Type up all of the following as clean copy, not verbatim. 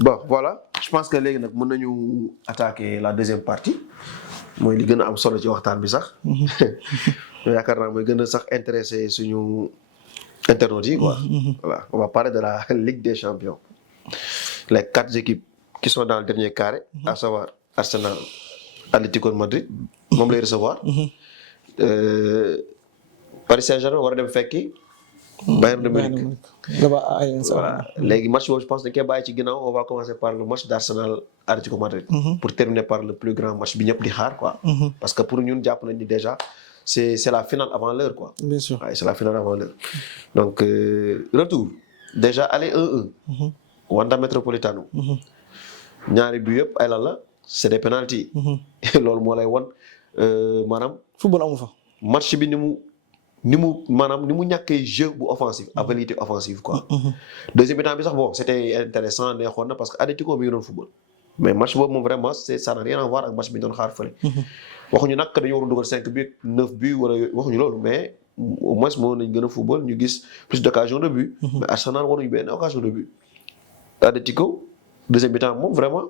bon voilà je pense que léegi nag mën nañu attaquer la deuxième partie mooy li gën a am solo ci waxtaan bi sax. yaakaar naa mooy gën a sax intéressé suñu internautes yi quoi. voilà on va parler de la Ligue des Champions. Les 4 équipes qui sont dans le dernier carré. À savoir Arsenal, Atlético de Madrid moom lay recevoir. Paris Saint-Germain war a dem fekki. Bayern de Munich. Voilà léegi match boobu je pense dañ koy bàyyi ci ginnaaw on va commencer par le match d'Arsenal Atlético Madrid. pour terminer par le plus grand match bi ñëpp di xaar quoi. parce que pour ñun jàpp nañ ni déjà c'est la finale avant l'heure quoi. bien sûr waaye c'est la finale avant l'heure donc retour déjà aller 1-1. Wanda Metropolitano. ñaari but yëpp ay lan la c'est des penalties. loolu moo lay won maanaam. football amu fa. match bi ni mu ñàkkee jeu bu offensif habilité offensive quoi. deuxième mi-temps bi sax bon c'était intéressant neexoon na parce que Atlético mi ngi doon football. mais match boobu moom vraiment ça n'a rien à voir ak match bi ñu doon xaar fële. waxuñu nag dañu war a dugal 5 buts 9 buts wala waxuñu loolu mais au moins moo nañ gën a football ñu gis plus d'occasion de but. mais Arsenal waruñu benn occasion de but. Atlético deuxième mi-temps moom vraiment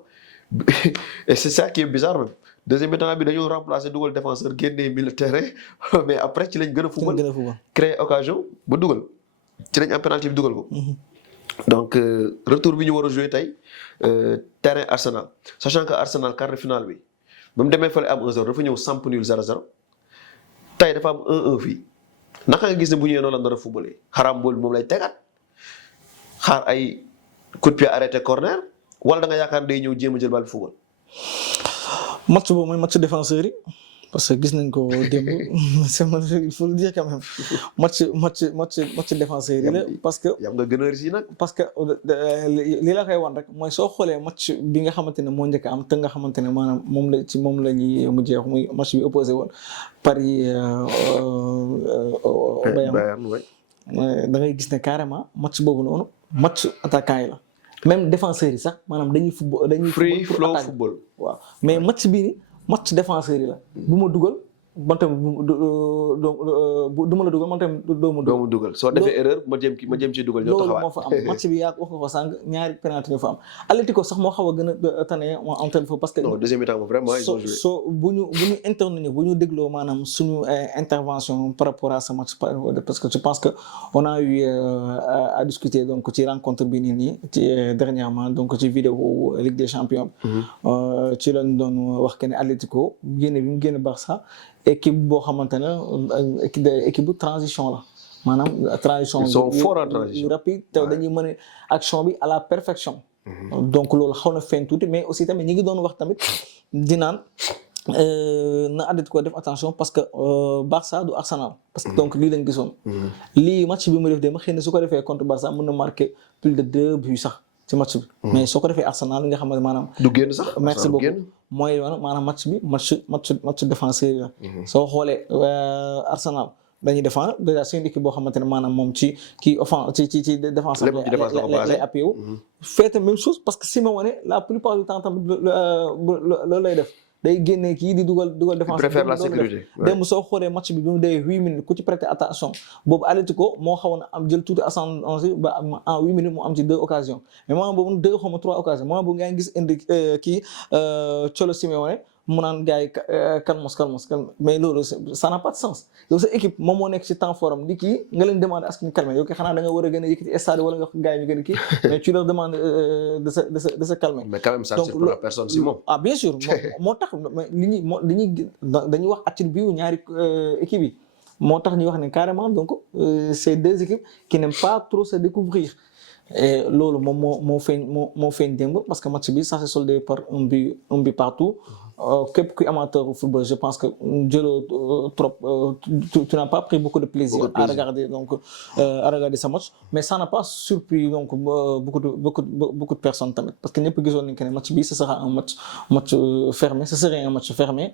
et c'est ça qui est bizarre même. deuxième mi-temps bi dañoo remplacer dugal défenseur génnee militaire mais après ci lañ gën a football créer occasion ba dugal ci lañ am penalty bi dugal ko. donc retour bi ñu war a jouer tey terrain Arsenal sachant que Arsenal quart de finale bi ba mu demee fële am 1-0 dafa ñëw samp nul 0-0 tey dafa am 1-1 fii naka nga gis ne bu ñëwee noonu la nar a footballé xaram bool moom lay tegaat xaar ay coup de pied arrêté corner wala da nga yaakaar day ñëw jéem a jël bal bi football. match boobu mooy match défenseur yi parce que gis nañ ko démb il faut le dire quand même match défenseur yi la parce que. yam nga gën a risque nag. parce que li la koy wan rek mooy soo xoolee match bi nga xamante ne moo njëkk am te nga xamante ne maanaam moom la ñuy mujjee muy match bi opposé woon Paris. Bayern da ngay gis ne carrément match boobu noonu match attaquant yi la. même défenseurs yi sax maanaam dañuy free flow football waaw mais match bii ni match défenseurs yi la bu ma dugal man tamit du ma la dugal man tamit doo ma dugal soo defee erreur ma jëm ci dugal ñoo taxawaat loolu moo fa am match bi yaa wax nga ko sànq ñaari penalty ñoo fa am Atlético sax moo xaw a gën a tane en terme parce que non deuxième mi-temps vraiment ils ont joué soo bu ñu intervenir bu ñu dégloo maanaam suñu intervention par rapport à ce match parce que je pense que on a eu à discuter donc ci rencontre bi nii ci dernièrement donc ci vidéo Ligue des Champions ci lañ doon wax que ne Atlético génne bi mu génne Barça équipe boo xamante ne équipe bu transition la maanaam transition. ils sont forts en transition rapide te dañuy mën a action bi à la perfection. donc loolu xaw na feeñ tuuti mais aussi tamit ñi ngi doon wax tamit di naan na Atlético def attention parce que Barça du Arsenal. parce que donc lii lañ gisoon. lii match bi mu def dem xëy na su ko defee contre Barça mën na marquer plus de 2 buts sax ci match bi. mais soo ko defee Arsenal li nga xam ne maanaam. du génn sax merci beaucoup mooy maanaam match bi match défenseur la. soo xoolee Arsenal dañuy défendre déjà c'est une équipe boo xamante ne maanaam moom ci ci défense lay appuyé wu. fait même chose parce que Simeone la plupart du temps tamit loolu lay def. day génne kii di dugal défense. préfère la sécurité. démb soo xoolee match bi mu dee 8 minutes ku ci prêter attention boobu Atlético moo xawoon am jël tuuti ascendance ba en 8 minutes mu am ci 2 occasions mais moment boobu 2 xaw ma 3 occasions moment boobu nga gis indi kii Cholo Simeone mu naan gars yi calmos mais loolu ça n'a pas de sens yow sa équipe moom moo nekk ci temps forum di kii nga leen demander à ce que ñu calmer yow kay xanaa da nga war a gën a yëkkati stade wala nga wax gars yi ñu gën a kii mais tu leur demandes de se calmer. mais quand même ça surprend la personne si moom. ah bien sûr moo tax mais li ñuy dañuy wax attribut yu ñaari équipe yi moo tax ñuy wax ne carrément donc c'est 2 équipes qui n'aiment pas trop se découvrir et loolu moom moo feeñ démb parce que match bi ça s'est soldé par un but partout. képp kuy amateur football je pense que jëloo trop tu n'as pas pris beaucoup de plaisir à regarder donc à regarder ce match mais ça n'a pas surpris donc beaucoup de personnes tamit parce que ñëpp gisoon nañu que ne match bi ce sera un match fermé ce serait un match fermé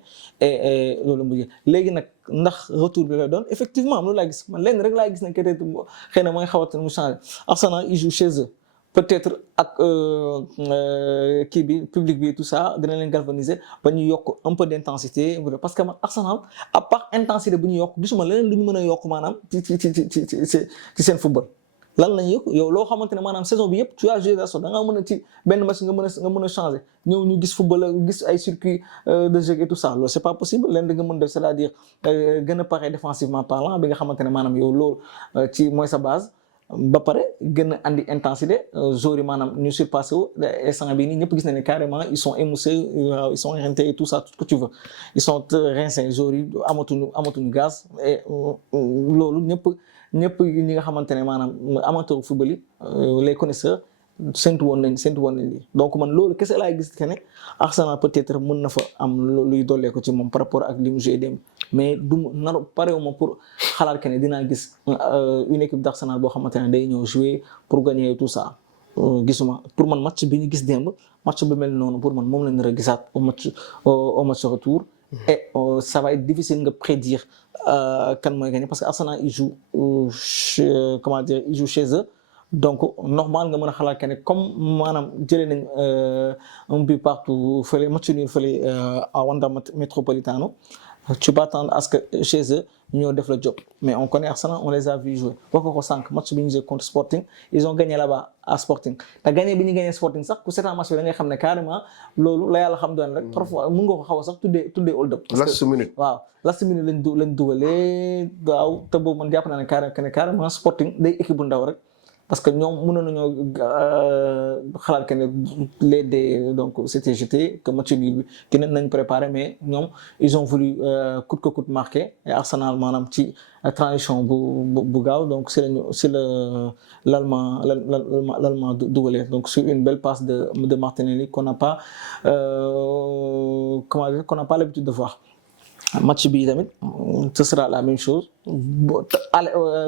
et loolu mu léegi nag ndax retour bi lay doon effectivement loolu laa gis man lenn rek laa gis ne peut-être xëy na mooy xawat mu changer Arsenal ils jouent chez eux peut-être ak kii bi public bi tout ça dina leen galvaniser ba ñu yokk un peu d'intensité parce que man Arsenal à part intensité bu ñu yokk gisuma leneen lu ñu mën a yokk maanaam ci seen football lan lañ yëg yow loo xamante ne maanaam saison bi yëpp tu as joué da nga mën a ci benn match nga mën a changer ñëw ñu gis football gis ay circuit de jeu et tout ça loolu c'est pas possible leen da nga mën def c'est-à-dire gën a pare défensivement parlant bi nga xamante ne maanaam yow loolu ci mooy sa base ba pare gën a andi intensité joueurs yi maanaam ñu surpassé wu instant bii nii ñëpp gis nañ ne carrément ils sont émoussés ils sont éreintés et tout ça tout ce que tu veux ils sont rincés joueurs yi amatuñu gaz et loolu ñëpp ñi nga xamante ne maanaam amateur football yi les connaisseurs séntu woon nañ lii donc man loolu kese laay gis que ne Arsenal peut-être mën na fa am luy dollee ko ci moom par rapport ak li mu joué dem mais du nar parewuma pour xalaat que ne dinaa gis une équipe d'Arsenal boo xamante ne day ñëw jouer pour gagner tout ça gisuma pour man match bi ñu gis démb match bu mel noonu pour man moom la nar a gisaat au match retour et ça va être difficile nga prédire kan mooy gagner parce que Arsenal il joue chez eux donc normal nga mën a xalaat que ne comme maanaam jëlee nañ un but partout fële match nul fële à Wanda Metropolitano tu peux attendre à ce que chez eux ñoo def le job mais on connaît Arsenal on les a vu jouer wax ko sànq match bi ñu joué contre Sporting ils ont gagné là-bas à Sporting te gagné bi ñu gagné Sporting sax ku seetaan match bi da ngay xam ne carrément loolu la yàlla xam doon rek parfois mën nga ko xaw a sax tuddee hold up last minute waaw last minute lañ dugalee waaw te boobu man jàpp naa ne carrément Sporting day équipe bu ndaw rek parce que ñoom mënoon nañoo xalaat que ne les dés donc c'était jeté que match nul bi dinañ nañ préparé mais ñoom ils ont voulu coûte que coûte marquer et Arsenal maanaam ci transition bu gaaw donc c'est l'Allemand dugalee donc sur une belle passe de Martinelli qu'on n'a pas l'habitude de voir. Match bi tamit ce sera la même chose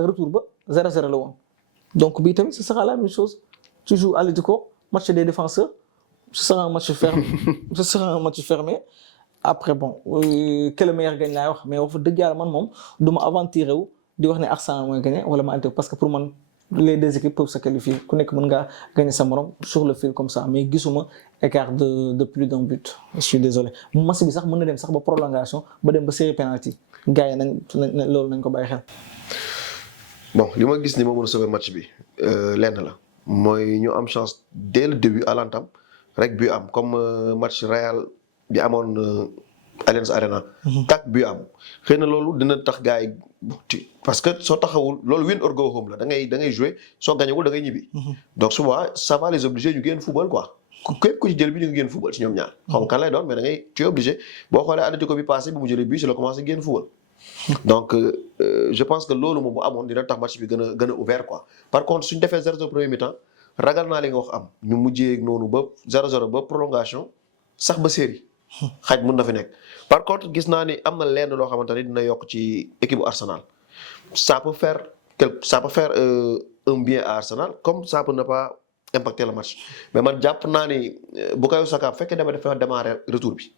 retour ba 0-0 la woon. Donc bii tamit ce sera la même chose tu joues Atlético match des défenseurs ce sera un match fermé après bon que le meilleur gagne laay wax mais wax dëgg yàlla man moom du ma aventuré wu di wax ne Arsenal mooy gagné wala ma ante parce que pour man les deux équipes peuvent se qualifier ku nekk mën ngaa gagner sa morom sur le fil comme ça mais gisuma écart de plus d'un but je suis désolé match bi sax mën na dem sax ba prolongation ba dem ba série penalty gars yi loolu nañ ko bàyyi xel. Bon li ma gis ni moo mën a sauver match bi lenn la mooy ñu am chance dès le début à l'entame rek bu am comme match Real bi amoon Allianz Arena. tak bu am xëy na loolu dina tax gars yi parce que soo taxawul loolu win or go home la da ngay jouer soo gañewul da ngay ñibbi. donc souvent ça va les obliger ñu génn football quoi. képp ku ci jël bi ñu ngi génn football ci ñoom ñaar. xam nga kan lay doon mais da ngay tu es obligé boo xoolee Atlético bi passé bi mu jëlee bii si la commencé génn football. donc je pense que loolu moom bu amoon dina tax match bi gën a ouvert quoi par contre suñ defee 0-0 premier mi-temps ragal naa li nga wax am ñu mujjee noonu ba 0-0 ba prolongation sax ba série xaj mën na fi nekk. par contre gis naa ni am na lenn loo xamante ni dina yokk ci équipe bu Arsenal ça peut faire un bien à Arsenal comme ça peut ne pas impacter le match mais man jàpp naa ni Bukayo Saka bu fekkee dafa démarrer retour bi.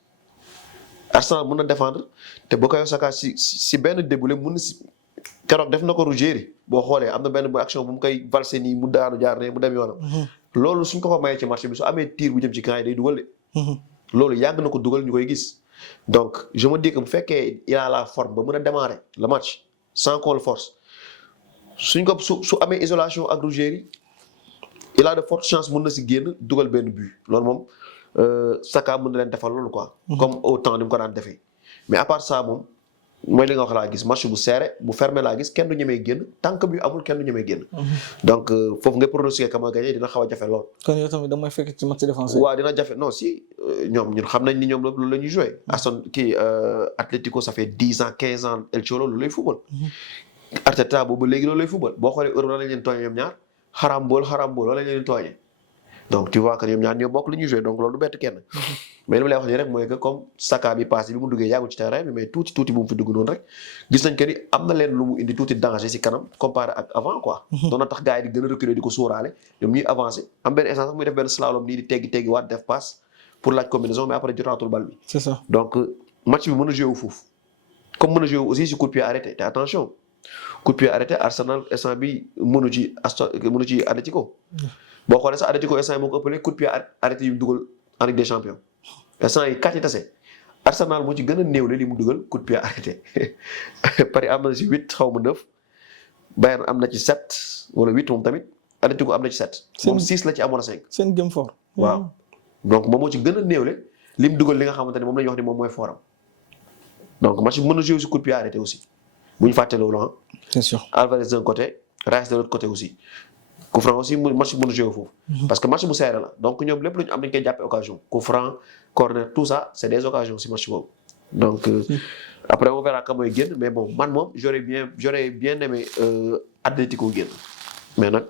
Arsenal mën na défendre te Bukayo Saka si benn déboulé mën na si keroog def na ko Ruggeri boo xoolee am na benn action bu mu koy valser nii mu daanu jaar ne mu dem yoonam. loolu suñ ko fa mayee ci match bi su amee tir bu jëm ci camp yi day dugal de. loolu yàgg na ko dugal ñu koy gis. donc je me dis que bu fekkee il a la forme ba mën a démarrer le match sans qu'on le force suñ ko su amee isolation ak Ruggeri il a de fortes chances mën na si génn dugal benn but loolu moom. Saka mën na leen defal loolu quoi. comme au temps ni mu ko daan defee. mais à part ça moom mooy li nga wax laa gis match bu serré bu fermé laa gis kenn du ñemee génn tant que bi amul kenn du ñemee génn. donc foofu nga pronostiquer ka ma gagné dina xaw a jafe lool. kon yow tamit damay fekk ci match défensif. waaw dina jafe non si ñun xam nañ ni ñoom loolu la ñuy joué. Atlético ça fait 10 ans 15 ans El Cholo loolu lay football. Arteta boobu léegi loolu lay football boo xoolee Euro la lañ leen tooñee ñoom ñaar xaram bool loolu lañ leen tooñee. donc tu vois que ñoom ñaar ñoo bokk li ñuy joué donc loolu du bett kenn. mais li ma lay wax nii rek mooy que comme Saka bi passé bi mu duggee yàggul ci terrain bi mais tuuti bu mu fi dugg noonu rek gis nañ que ni am na leen lu mu indi tuuti danger si kanam comparé ak avant quoi. doon na tax gars yi di gën a reculer di ko sóoraale ñoom ñuy avancé am benn instant sax muy def benn slalom nii di teggi waat def passe pour laaj combinaison mais après jotaatul bal bi. c'est ça donc match bi mën a joué wu foofu comme mën a joué wu aussi si coup de pied arrêté te attention coup de pied arrêté Arsenal instant bi mënu ci Atlético. boo xoolee sax Atlético instant yi moo ko ëppalee coup de pied arrêté yu mu dugal en Ligue des Champions instant yi 4 yi tase Arsenal moo ci gën a néewle li mu dugal coup de pied arrêté Paris am na si 8 xaw ma 9 Bayern am na ci 7 wala 8 moom tamit Atlético am na ci 7. moom 6 la ci amoon 5. seen game fort. waaw donc moom moo ci gën a néewle lim dugal li nga xamante ne moom la ñu wax ni moom mooy foram donc match bi mën na jouer si coup de pied arrêté aussi bu ñu fàtte loolu ah. c'est sûr Alvarez d'un côté Rice de l'autre côté aussi. coup franc aussi match bi mën na jouer foofu. parce que match bu serré la donc ñoom lépp lu ñu am dañu koy jàppee occasion coup franc corner tout ça c'est des occasions si match boobu. donc après on verra kan mooy génn mais bon man moom j'aurais bien aimé Atlético génn mais nag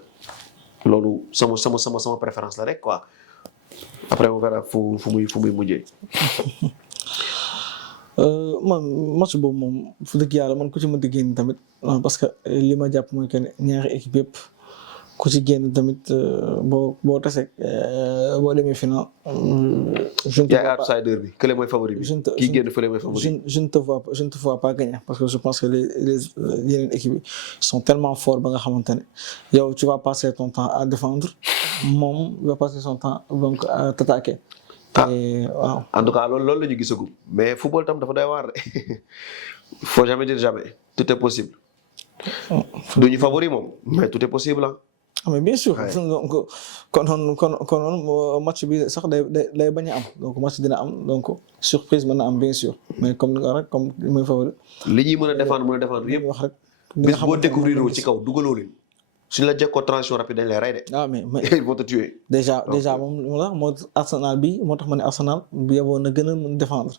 loolu sama préférence la rek quoi. après on verra fu muy mujjee. man match boobu moom fu dëgg yàlla man ku ci mënti génn tamit parce que li ma jàpp mooy que ne ñaari équipe yëpp ku ci génn tamit boo tasee boo demee final. je ne te vois pas outsider bi kële mooy favori bi. kii génn fële mooy favori. je ne te vois pas gagner parce que je pense que les yeneen équipes yi sont tellement forts ba nga xamante ne yow tu vas passer ton temps à défendre moom va passer son temps donc à t'attaquer. waaw en tout cas loolu la ñu gisagum mais football tam dafa doy waar de faut jamais dire jamais tout est possible. du ñu favori moom mais tout est possible ah. mais bien sûr donc konoon match bi sax day bañ a am donc match dina am donc surprise mën na am bien sûr mais comme ni nga rek comme li muy favori. li ñuy mën a défendre yëpp wax rek. bis boo découvrir ci kaw dugaloo leen suñ la jekkoo transition rapide dañ lay rey de. ah mais ils vont te tuer. déjà moom moo Arsenal bi moo tax ma ne Arsenal bu yeboo na gën a mën défendre.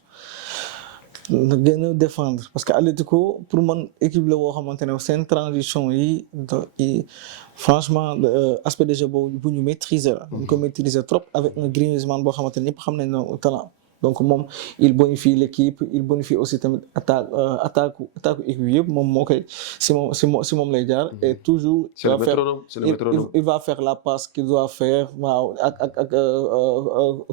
na gën a défendre parce que Atlético pour man équipe la boo xamante ne seen transition yi franchement aspect de jeu boobu bu ñu maîtriser la. ñu ko maîtriser trop avec un Griezmann boo xamante ne ñëpp xam nañ ne talent. donc moom il bonifie l'équipe il bonifie aussi tamit attaque équipe yëpp moom moo koy si moom lay jaar et toujours c'est le métronome il va faire la passe qu'il doit faire waaw ak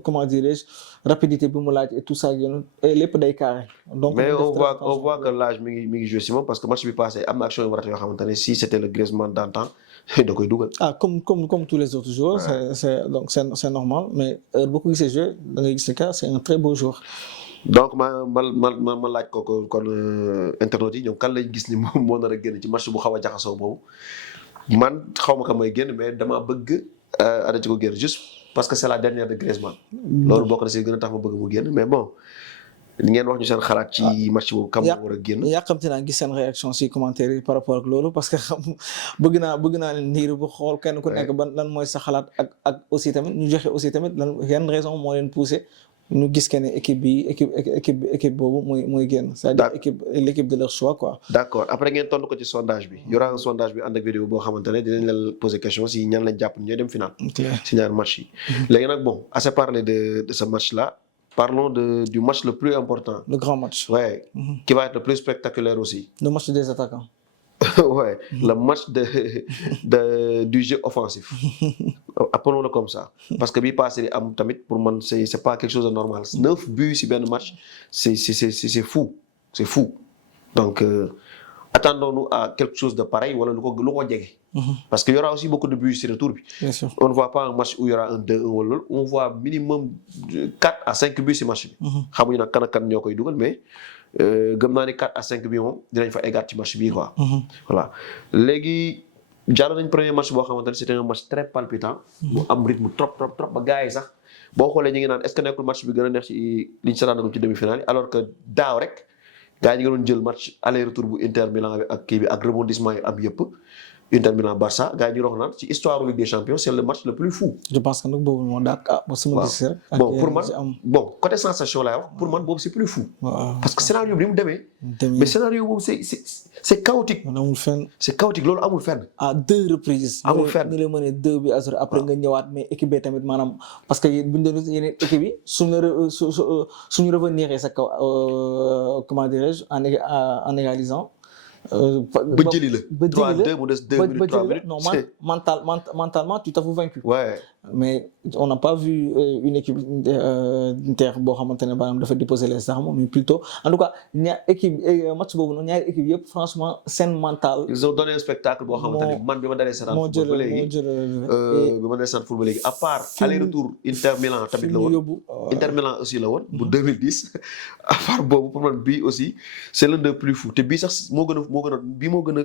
comment dirais-je rapidité bi mu laaj et tout ça et lépp day carré donc mais on voit que l'âge mi ngi joué si moom parce que match bi passé am na action yu war a yoo xamante ne si c'était le Griezmann d'antan da koy dugal. comme tous les autres joueurs. Ouais. c'est normal mais boo ko gisee jouer da ngay gis que c'est un très beau joueur. donc ma laaj ko kon internautes yi ñoom kan lañ gis ni moom moo nar a génn ci match bu xaw a jaxasoo boobu man xaw ma kan mooy génn mais dama bëgg Atlético génn juste parce que c'est la dernière de Griezmann. loolu bokk na si gën a tax ma bëgg mu génn mais bon. li ngeen wax ñu seen xalaat ci match boobu kam war a génn. yàqamti naa gis seen réaction si commentaire yi par rapport ak loolu parce que bëgg naa leen niir bu xool kenn ku nekk ban lan mooy sa xalaat ak aussi tamit ñu joxe aussi tamit lan yan raison moo leen poussé ñu gis que ne équipe boobu mooy génn. c'est-à-dire l'équipe de leur choix quoi. d'accord après ngeen tontu ko ci sondage bi. y aura un sondage bi ànd ak vidéo boo xamante ne dinañ leen poser question si ñan lañ jàpp ñooy dem final. si ñaar match yi. léegi nag bon assez parlé de ce match là. Parlons du match le plus important. Le grand match. Ouais. Qui va être le plus spectaculaire aussi. Le match des attaquants. Ouais. Le match du jeu offensif. Appelons-le comme ça. Parce que bii passé am tamit pour man c'est pas quelque chose de normal. 9 buts si benn match c'est fou. C'est fou. Donc attendons-nous à quelque chose de pareil wala lu ko jege. Parce qu'il y aura aussi beaucoup de buts sur le retour. Bien sûr. On ne voit pas un match où il y aura un 2-1 wala loolu on voit minimum 4 à 5 buts si match bi. xamuñu nag kan ak kan ñoo koy dugal mais gëm naa ne 4 à 5 bi moom dinañ fa eggaat ci match bi quoi. Voilà léegi jàll nañ premier match boo xamante ne c'était un match très palpitant. bu am rythme trop ba gars yi sax boo xoolee ñu ngi naan est-ce que nekkul match bi gën a neex ci liñ seetaanagum ci demi-finale yi alors que daaw rek gars yi ñu ngi doon jël match aller-retour bu Inter Milan bi ak kii bi ak rebondissement yi am yëpp. Inter Milan Barça gars yi ñu wax naan ci histoire Ligue des Champions c'est le match le plus fou. je pense que nag boobu moo daak ba sama gis rek. bon pour man côté sensation laay wax pour man boobu c'est plus fou. parce que scénario bi ni mu demee. mais scénario boobu c'est chaotique. amul fenn. c'est chaotique loolu amul fenn. à 2 reprises. amul fenn ni la mënee 2 bi azur après nga ñëwaat mais équipe bi tamit maanaam parce que buñ doon yeneen équipe yi suñu revenir sa kaw comment dirais-je en égalisant. ba jëli la 3-2 mu des 2 minutes 3 minutes. non mentalement tu t'avoues vaincu. Ouais. mais on n'a pas vu une équipe Inter boo xamante ne maanaam dafa déposer les armes mais plutôt en tout cas match boobu noonu ñaari équipe yëpp franchement seen mental. ils ont donné un spectacle boo xamante ne man bi ma dalee seetaan football ba léegi bi ma dalee seetaan football ba léegi à part aller-retour Inter Milan tamit la woon Inter Milan aussi la woon bu 2010 à part boobu pour man bii aussi c'est l'un des plus fous te bii sax moo gën a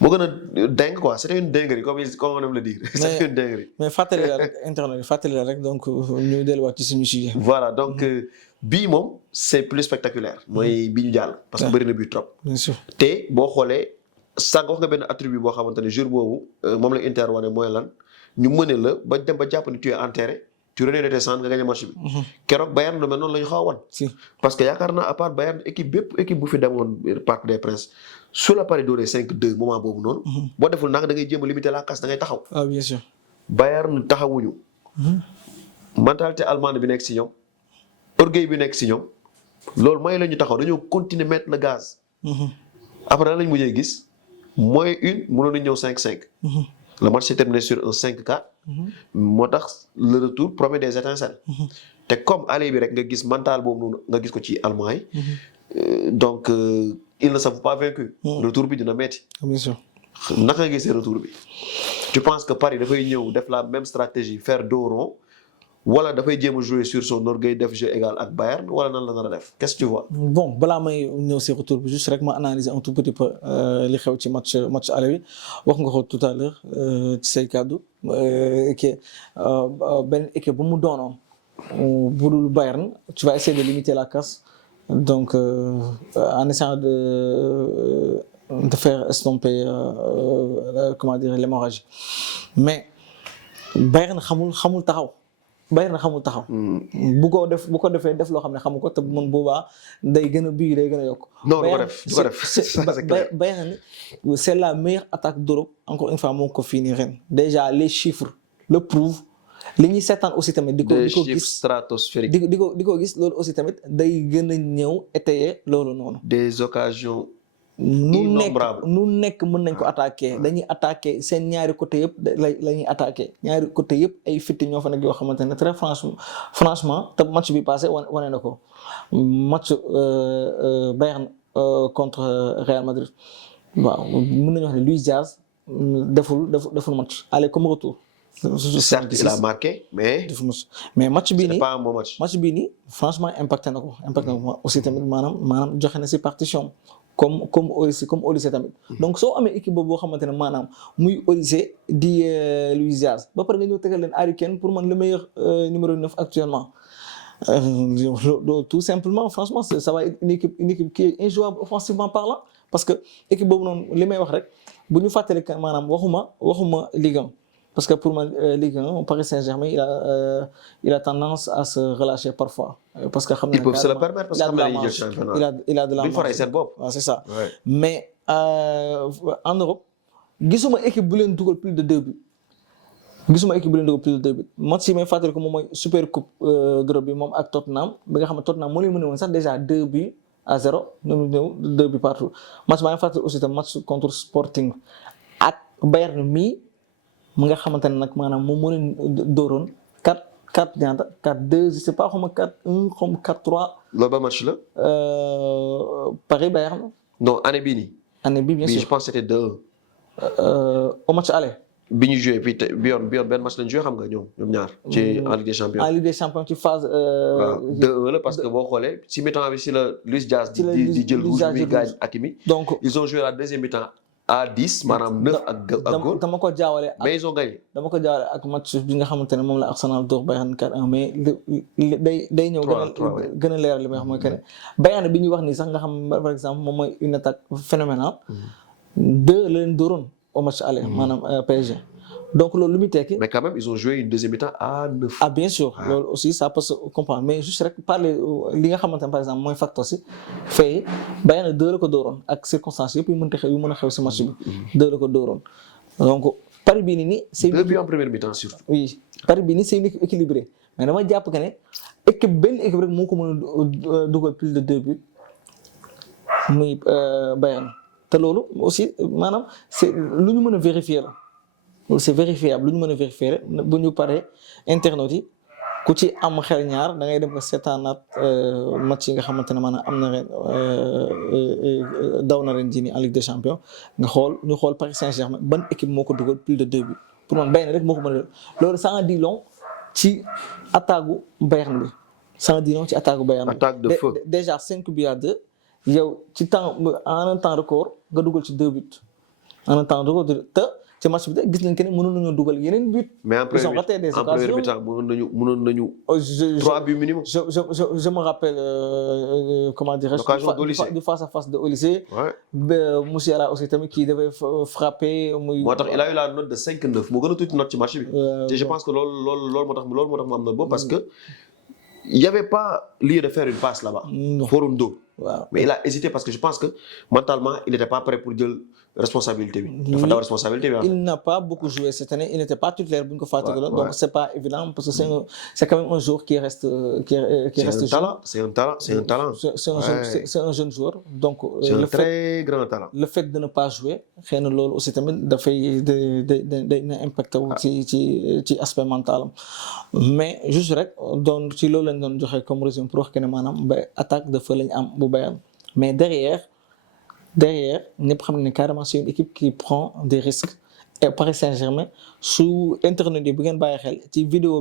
moo gën a dingue quoi c'était une dinguerie comme on aime le dire. C'était une dinguerie. mais fàttali la rek internet fàttali la rek donc ñu delluwaat ci suñu sujet. voilà donc bii moom c'est plus spectaculaire. mooy bi ñu jàll. parce que bëri na bii trop. bien sûr te boo xoolee sànq wax nga benn attribut boo xamante ne jour boobu moom la Inter wane mooy lan ñu mëne la ba dem ba jàpp ni tu es enterré tu renais de tes cendres nga gagné match bi. keroog Bayern lu mel noonu la ñu xaw a wan. si parce que yaakaar naa à part Bayern bépp équipe bu fi demoon Parc des Princes su la pare dooree 5-2 moment boobu noonu. boo deful nag da ngay jéem a limiter la casse da ngay taxaw. ah bien sûr. Bayern taxawuñu. mentalité allemande bi nekk si ñoom. orgueil bi nekk si ñoom. loolu mooy la ñu taxaw dañoo continuer mettre le gaz. après lan lañ mujjee gis mooy mënoon nañu ñëw 5-5. le match s'est terminé sur un 5-4. moo tax le retour promet des étincelles. te comme aller bi rek nga gis mental boobu noonu nga gis ko ci allemand yi. donc ils ne sont pas vaincus. retour bi dina metti. bien sûr. naka nga gisee retour bi. tu penses que Paris dafay ñëw def la même stratégie faire dos rond wala dafay jéem a jouer sur son orgueil def jeu égal ak Bayern wala nan la nar a def qu'est-ce que tu vois. bon balaa may ñëw si retour bi juste rek ma analyser un tout petit peu li xew ci match aller bi wax nga ko tout à l'heure ci say kàddu benn équipe bu mu doonoon bu dul Bayern tu vas essayer de limiter la casse donc en essayant de faire estomper comment dire l'hémorragie mais Bayern xamul taxaw. Bayern na xamul taxaw. bu ko defee def loo xam ne xamu ko te man boobaa day gën a bii day gën a yokk. non du ko def Bayern c'est la meilleure attaque d'Europe encore une fois moo ko fii nii ren déjà les chiffres le prouvent li ñuy seetaan aussi tamit. di ko gis des chiffres stratosphériques. di ko gis loolu aussi tamit day gën a ñëw étayer loolu noonu. des occasions. nu nekk mën nañ ko attaquer dañuy attaquer seen ñaari côté yëpp la ñuy attaquer ñaari côté yëpp ay fitti ñoo fa nekk yoo xamante ne très franchement te match bi passé wane na ko match Bayern contre Real Madrid waaw mën nañu wax ne Luis Diaz deful match aller comme retour. certes il a marqué mais match bii nii c'est pas un bon match bii nii franchement impacté na ko aussi tamit maanaam joxe na si partition comme Olise tamit donc soo amee équipe boobu boo xamante ne maanaam muy Olise di Luis Diaz ba pare nga ñëw tegal leen Harry Kane pour man le meilleur numéro 9 actuellement tout simplement franchement ça va être une équipe qui est injouable offensivement parlant parce que équipe boobu noonu li may wax rek bu ñu fàttali maanaam waxuma Ligue 1 parce que pour moi Ligue 1 Paris Saint-Germain il a tendance à se relâcher parfois parce que xam na ils peuvent se le permettre parce que xam na dañuy jël championnat il a de la marge. Bi seen bopp. waaw c'est ça. mais en Europe gisuma équipe bu leen dugal plus de 2 buts match yi may fàttali ko moom mooy super coupe d'Europe bi moom ak Tottenham bi nga xam ne Tottenham moo leen mën a woon sax déjà 2-0 ñoom ñëw 2 buts partout match maa ngi fàttali aussi tam match contre Sporting ak Bayern mi nga xamante ne nag maanaam moom moo leen dooroon 4-2 je sais pas xaw ma 4-1 xaw ma 4-3. loolu ba match la. Paris Bayern. non année bii nii. année bii bien sûr je pense que c'était 2-1. au match aller. bi ñu joué bi yoon benn match lañ joué xam nga ñoom ñaar. ci en Ligue des Champions. en Ligue des Champions ci phase. waaw 2-1 la parce que boo xoolee si mi-temps bi si la Luis Diaz di jël rouge bi gaañ Hakimi. donc ils ont joué la deuxième mi-temps à 10 maanaam 9 ak góol. dama ko jaawale mais ils ont gagné. dama ko jaawale ak match bi nga xamante ne moom la Arsenal door Bayern 4-1 mais day ñëw. gën a leeral li may wax mooy que ne Bayern bi ñuy wax nii sax nga xam par exemple moom mooy une attaque phénoménale. 2 la leen dooroon au match aller maanaam PSG. donc loolu lu muy tekki. mais quand même ils ont joué une deuxième mi-temps à 9. ah bien sûr loolu aussi ça peut se comprendre mais juste rek parler li nga xamante ne par exemple mooy facteur si fay Bayern 2 la ko dooroon ak circonstances yëpp yu mën a xew si match bi. 2 la ko dooroon donc Paris bii nii c'est 2 buts en première mi-temps surtout. oui Paris bii nii c'est une équipe équilibrée mais dama jàpp que ne benn équipe rek moo ko mën a dugal plus de 2 buts muy Bayern te loolu aussi maanaam c'est lu ñu mën a vérifier la. loolu c'est vérifiable lu ñu mën a vérifier bu ñu paree internautes yi ku ci am xel ñaar da ngay dem ko seetaanaat match yi nga xamante ne maanaam am na ren daw na ren jii nii en Ligue des Champions ñu xool Paris Saint-Germain ban équipe moo ko dugal plus de 2 buts pour man Bayern rek moo ko mën a def loolu ça en dit long ci attaque gu Bayern bi ça en dit long ci attaque gu Bayern bi. attaque de feu déjà 5 buts à 2 yow ci temps en un temps record nga dugal ci 2 buts. en un temps record te ci match bi de gis nañ que ne mënoon nañoo dugal yeneen but. mais en ils ont raté des première occasions. mi-temps mënoon nañu Je 3 buts minimum. je me rappelle comment dirais-je L'occasion d'Olysée. du face à face de Olysée. Ouais. Moussiala aussi tamit qui devait frapper. moo tax il a eu la note de 5-9 moo gën a tuuti note ci match bi. te je pense que loolu moo tax mu am note boobu parce que il y avait pas lieu de faire une passe là-bas. Non. Forum d'eau. waaw Mais il a hésité parce que je pense que mentalement il n'était pas prêt pour jël responsabilité bi. dafa daw responsabilité bi. Il n'a pas beaucoup joué cette année. Il n'était pas titulaire bu ñu ko fàttaliku. Donc c'est pas évident parce que c'est quand même un joueur qui reste jeune. C'est un talent. C'est un jeune joueur. Donc c'est un très grand talent. Le fait de ne pas jouer xëy na loolu aussi tamit dafay day impacté wu ci aspect mental am mais juste rek doon ci loolu lañ doon joxe comme résumé pour wax que ne maanaam ba attaque de feu lañ am bu Bayern mais derrière ñëpp xam ne carrément c'est une équipe qui prend des risques et Paris Saint-Germain su internet yi bu ngeen bàyyi xel ci vidéo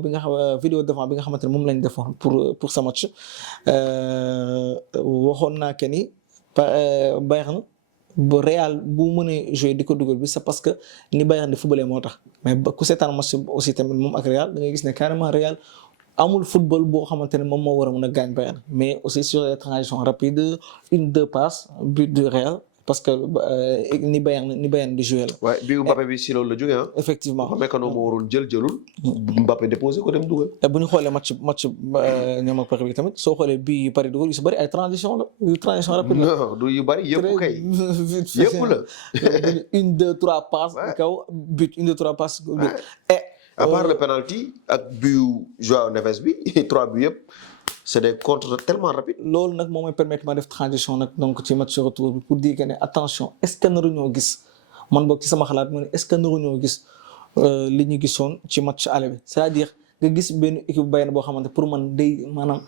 devant bi nga xamante ne moom lañ defoon pour ce match waxoon naa que ni Bayern bu Real bu mënee jouer di ko dugal bi c'est parce que ni Bayern di footballé moo tax mais ku seetaan match aussi tamit moom ak Real da ngay gis ne carrément Real amul football boo xamante ne moom moo war a mën a gaañ Bayern mais aussi sur les transitions rapides 1-2 passes but du Real parce que ni Bayern di jouer la. waaye bii Mbappé bi si loolu la jógee ah. effectivement Mécano moo waroon jëlul. Mbappé déposé ko dem dugal. te bu ñu xoolee match ñoom ak Paris bi tamit soo xoolee bii yu Paris dugal yu si bëri ay transition rapide la. non du yu bëri yëpp kay. yëpp la. 1-2 3 passes. kaw but 1-2 3 passes. et à part le penalty ak but Joao Neves bi 3 buts yëpp. C'est des contres tellement rapides. loolu nag moom mooy permettre ma def transition nag donc ci match retour bi pour dire que ne attention est-ce que naruñoo gis man boog ci sama xalaat mu ne est-ce que naruñoo gis li ñu gisoon ci match aller bi c'est-à-dire nga gis benn équipe Bayern boo xamante pour man day maanaam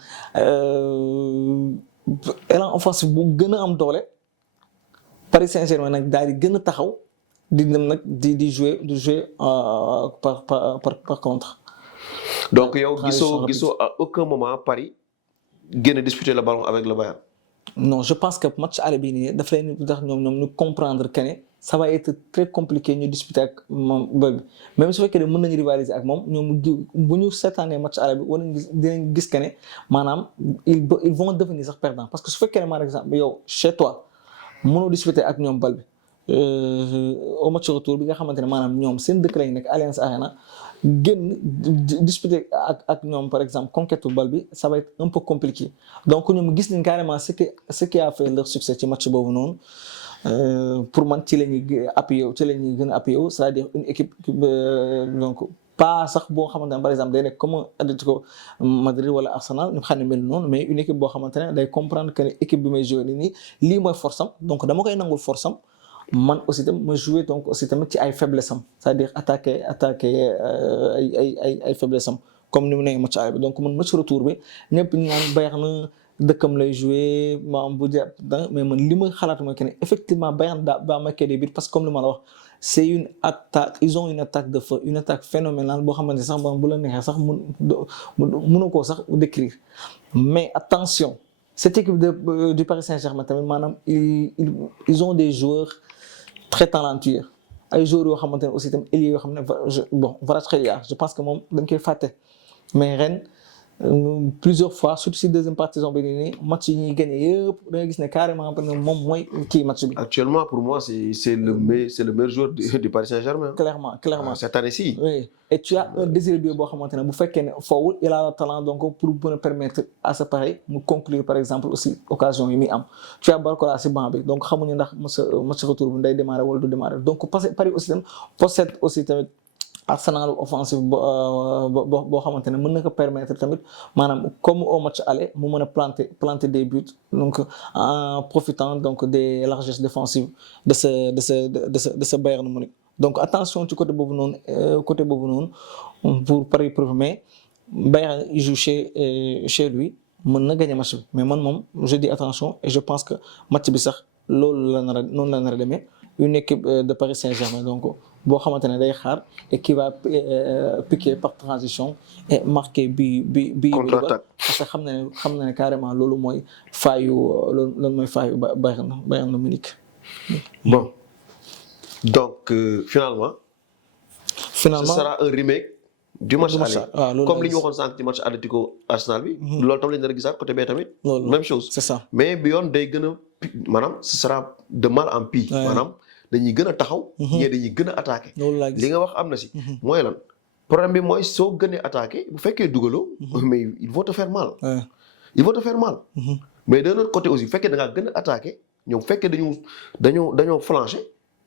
élan offensif bu gën a am doole Paris Saint-Germain nag daal di gën a taxaw di dem nag di jouer par contre. Donc yow gisoo à aucun moment Paris gën a disputer le ballon avec le Bayern. Non, je pense que match aller bi nii daf leen tax ñoom ñu comprendre que ne ça va être très compliqué ñu disputer ak moom bëgg même su fekkee ne mën nañu rivaliser ak moom ñoom bu ñu seetaanee match aller bi war nañu dinañ gis que ne maanaam ils vont devenir sax perdants parce que su fekkee ne par exemple yow chez toi mënoo disputer ak ñoom bal bi au match retour bi nga xamante ne maanaam ñoom seen dëkk lañ nekk Allianz Arena génn disputer ak ñoom par exemple conquête bal bi ça va être un peu compliqué donc ñoom gis nañ carrément ce qui a fait leur succès ci match boobu noonu pour man ci la ñuy appuyé gën a appuyé c'est-à-dire une équipe donc pas sax boo xamante ne par exemple day nekk comme Atlético Madrid wala Arsenal ñu xam ne mel noonu mais une équipe boo xamante ne day comprendre que ne équipe bi may joué nii lii mooy force am donc dama koy nangul force am man aussi tamit ma joué donc aussi tamit ci ay faiblesse am c'est-à-dire attaquer ay faiblesse am comme ni mu nee match aller bi donc man match retour bi ñëpp ñu naan Bayern na dëkkam lay joué maam bu jàpp mais man li ma xalaat mooy que ne effectivement Bayern daa marqué des buts parce que comme li ma la wax c'est une attaque ils ont une attaque de feu une attaque phénoménale boo xamante ne sax bu la neexee sax mënoo koo sax décrire mais attention cette équipe du Paris Saint-Germain tamit maanaam ils ont des joueurs très talentueux ay joueurs yoo xamante ne aussi tam ailier yoo xam ne bon Kvaratskhelia je pense que moom dañ koy fàtte mais ren plusieurs fois surtout si deuxième partie saison bi nii match yi ñuy gagné yëpp da ngay gis ne carrément moom mooy kii match bi. Actuellement pour moi c'est le meilleur joueur du Paris Saint-Germain. Clairement. Cette année-ci. Oui et tu as un désir boo xamante ne bu fekkee ne fawul il a le talent donc pour mën a permettre à ce Paris mu conclure par exemple aussi occasion yi muy am tu as Barcola si banc bi donc xamuñu ndax match retour bi day démarrer wala du démarrer donc Paris aussi tam possède aussi tamit. Arsenal offensif boo xamante ne mën na ko permettre tamit maanaam comme au match aller mu mën a planter des buts donc en profitant donc des largesses défensives de ce Bayern Munich donc attention ci côté boobu noonu pour Paris mais Bayern il joue chez lui mën na gagner match bi mais man moom je dis attention et je pense que match bi sax noonu la nar a demee une équipe de Paris Saint-Germain donc boo xamante ne day xaar et qui va piquer par transition et marquer bi contre-attaque parce que xam na ne carrément loolu mooy faayu Bayern Munich. Bon Donc finalement. Ce sera un remake du match aller. Comme li ñu waxoon sànq ci match Atlético Arsenal bi. loolu tam la ñu nar a gisaat côté bee tamit. même chose. c'est ça mais bi yoon day gën a maanaam ce sera de mal en pis. maanaam dañuy gën a taxaw. ñee dañuy gën a attaqué. li nga wax am na si. mooy lan problème bi mooy soo gënee attaqué bu fekkee dugaloo. mais il faut te faire mal. il faut te faire mal. mais de l'autre côté aussi bu fekkee da ngaa gën a attaqué ñoom bu fekkee dañoo flanché.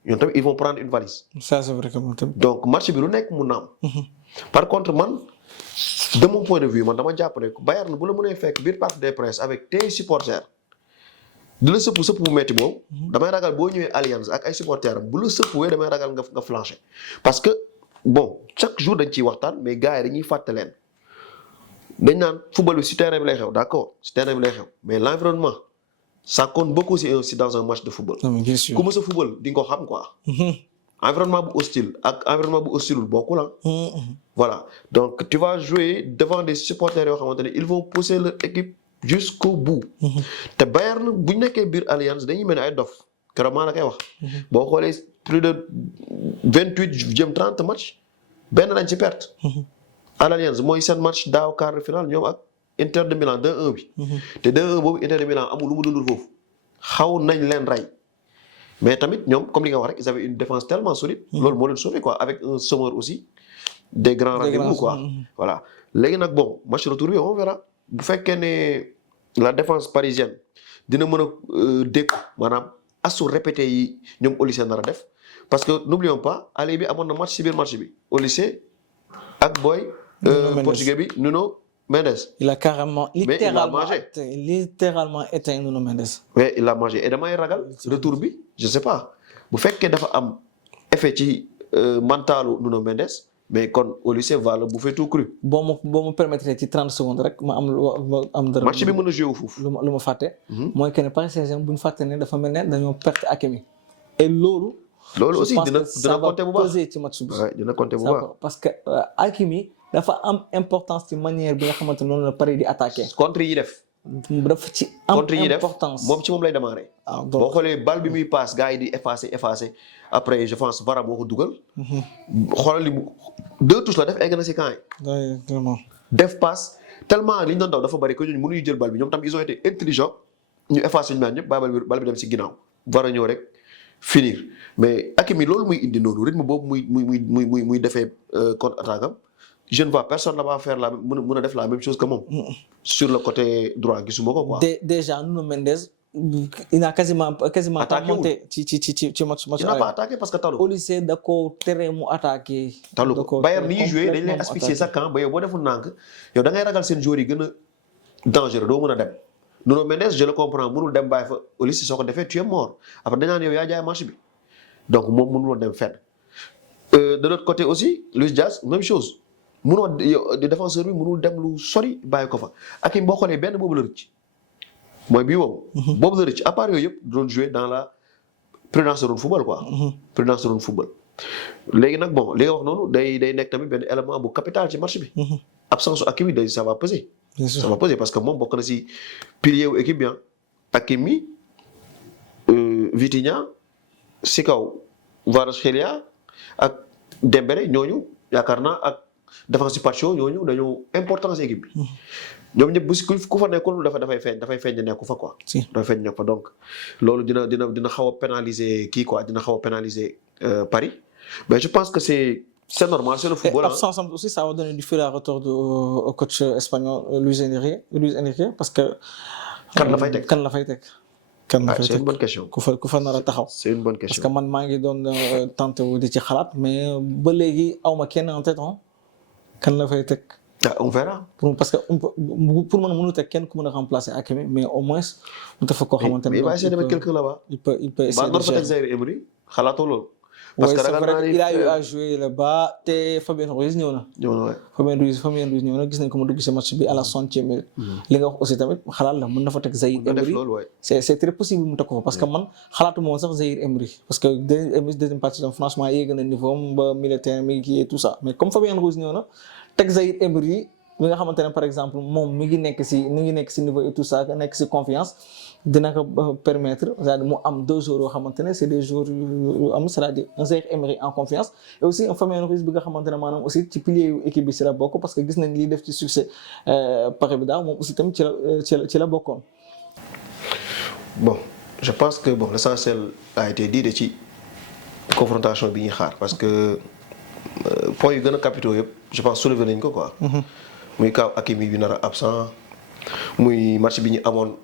ñoom tamit ils vont prendre une valise. ça c'est vrai que moom tamit. donc match bi lu nekk mun na am. par contre man de mon point de vue man dama jàpp ne Bayern bu la mënee fekk biir Parc des Princes avec tes supporters di la sëpp bu metti boobu. damay ragal boo ñëwee Allianz ak ay supporters am bu la sëppwee damay ragal nga flancher. parce que bon chaque jour dañ ciy waxtaan mais gars yi dañuy fàtte leen dañ naan football bi si terrain bi lay xew d'accord si terrain bi lay xew mais l'environnement. Ça compte beaucoup aussi dans un match de football. bien sûr ku mës a football di nga ko xam quoi. environnement bu hostile ak environnement bu hostile bokkul ah. voilà donc tu vas jouer devant des supporters yoo xamante ne ils vont pousser leur équipe jusqu'au bout. te Bayern bu ñu nekkee biir Allianz dañuy mel ni ay dof keroog maa la koy wax. boo xoolee plus de 28 jëm 30 match benn lañ ci perte. à l'Allianz mooy seen match daaw quart de finale ñoom ak. Inter de Milan 2-1 bi. te 2-1 boobu Inter de Milan amul lu mu dundul foofu. xaw nañ leen rey. mais tamit ñoom comme li nga wax rek ils avaient une défense tellement solide. loolu moo leen sauvé quoi avec un Sommer aussi. des grands rendez-vous quoi. voilà léegi nag bon match retour bi on verra bu fekkee ne la défense parisienne dina mën a dékku maanaam assaut répété yi ñoom Olysée nar a def parce que n'oublions pas aller bi amoon na match ci biir match bi Olysée ak boy portugais bi Nuno Mendes. Il a carrément, littéralement éteint Nuno Mendes. Oui, il a mangé. Et damay ragal retour bi, je sais pas. Bu fekkee dafa am effet ci mentalu Nuno Mendes, mais kon Olysée va le bouffer tout cru. boo ma permettre ci 30 secondes rek ma am dara. match bi mën a joué wu foofu. lu ma fàtte. mooy que ne Paris Saint-Germain bu ñu fàtte ne dafa mel ne dañoo perte Hakimi. et loolu aussi dina compter bu baax ci match bi. dina compter bu baax. parce que Hakimi dafa am importance ci manière bi nga xamante noonu la Paris di attaquer. contre yi def. dafa ci am importance moom ci moom lay démarrer. boo xoolee bal bi muy passe gars yi di effacer après je pense Varane moo ko dugal. xoolal li 2 touches la def egg na si camp yi. vraiment. def passe tellement li ñu doon daw dafa bari que ñooñu mënuñu jël bal bi ñoom tam ils ont été intelligents ñu effacer ñu naan ñëpp bal bi dem si ginnaaw. Varane ñëw rek finir mais Hakimi loolu muy indi noonu rythme boobu muy defee contre attaque am. Je ne vois personne là-bas faire mën a def la même chose que moom. sur le côté droit gisuma ko quoi. déjà Nuno Mendes il n'a quasiment pas monté ci match. il n'a pas attaqué parce que talu. Olysée da ko tere mu attaqué. talu ko Bayern ni ñuy joué dañ lay asphyxier sa camp ba yow boo deful nànk yow da ngay ragal seen joueurs yi gën a dangereux doo mën a dem. Nuno Mendes je le comprends mënul dem bàyyi fa Olysée soo ko defee tu es mort après dañ naan yow yaa jaay match bi donc moom mënul woon dem fenn. de l'autre côté aussi Luis Diaz même chose. munoo di défenseur bi mënul dem lu sori bàyyi ko fa ak boo xoolee benn boobu la rëcc mooy bii boobu. boobu la rëcc à part yooyu yëpp doon jouer dans la prudence doon football quoi. prudence doon football. léegi nag bon li nga wax noonu day nekk tamit benn élément bu capital ci match bi. absence su Hakimi day ça va peser. ça va peser parce que moom bokk na si pilier wu équipe bi ah. Hakimi Vitinha si kaw Kvaratskhelia ak Dembélé ñooñu yaakaar naa ak. défense Pacho ñooñu dañoo importance équipe bi. ñoom ñëpp bu si ku fa nekkul dafay feeñ ne nekku fa quoi. dafay feeñ nekk fa donc loolu dina xaw a pénaliser kii quoi dina xaw a pénaliser Paris mais je pense que c'est normal c'est le football. Absence aussi ça va donner du fil à retordre au coach espagnol Luis Enrique parce que. kan la fay teg c'est une bonne question. ku fa nar a taxaw. c'est une bonne question parce que man maa ngi doon tenté di ci xalaat mais ba léegi aw ma kenn en tête kan la fay teg. on verra. parce que pour man mënu teg kenn ku mën a remplacer Hakimi mais au moins mu dafa koo xamante ne. mais il va essayer de mettre quelqu'un là-bas. il peut essayer de gérer. Zaïre Emery xalaatoo loolu. parce que il a eu à jouer là-bas te Fabien Ruiz ñëw na. Fabien Ruiz ñëw na gis nañ ko mu dugg ci match bi à la 60e minute. li nga wax aussi tamit xalaat la mën na fa teg Zaïre Emery. c'est très possible mu teg ko fa parce que man xalaatuma woon sax Zaïre Emery parce que deuxième partie franchement yéeg na niveau am ba militaire mi kii et tout ça mais comme Fabien Ruiz ñëw na teg Zaïre Emery bi nga xamante ne par exemple moom mi ngi nekk si niveau et tout ça nekk si confiance dina ko permettre c'est-à-dire mu am 2 jours yoo xamante ne c'est des jours yu am c'est-à-dire un Zaïre Emery en confiance et aussi un Fabien Ruiz bi nga xamante ne maanaam aussi ci pilier yu équipe bi si la bokk parce que gis nañ liy def ci succès Paris bi daaw moom aussi tamit ci la bokkoon. Bon, je pense que bon, l'essentiel a été dit de ci confrontation bi ñuy xaar parce que points yu gën a capitaux yëpp je pense soulever nañ ko quoi. muy kaw Hakimi bi nar a absent muy match bi ñu amoon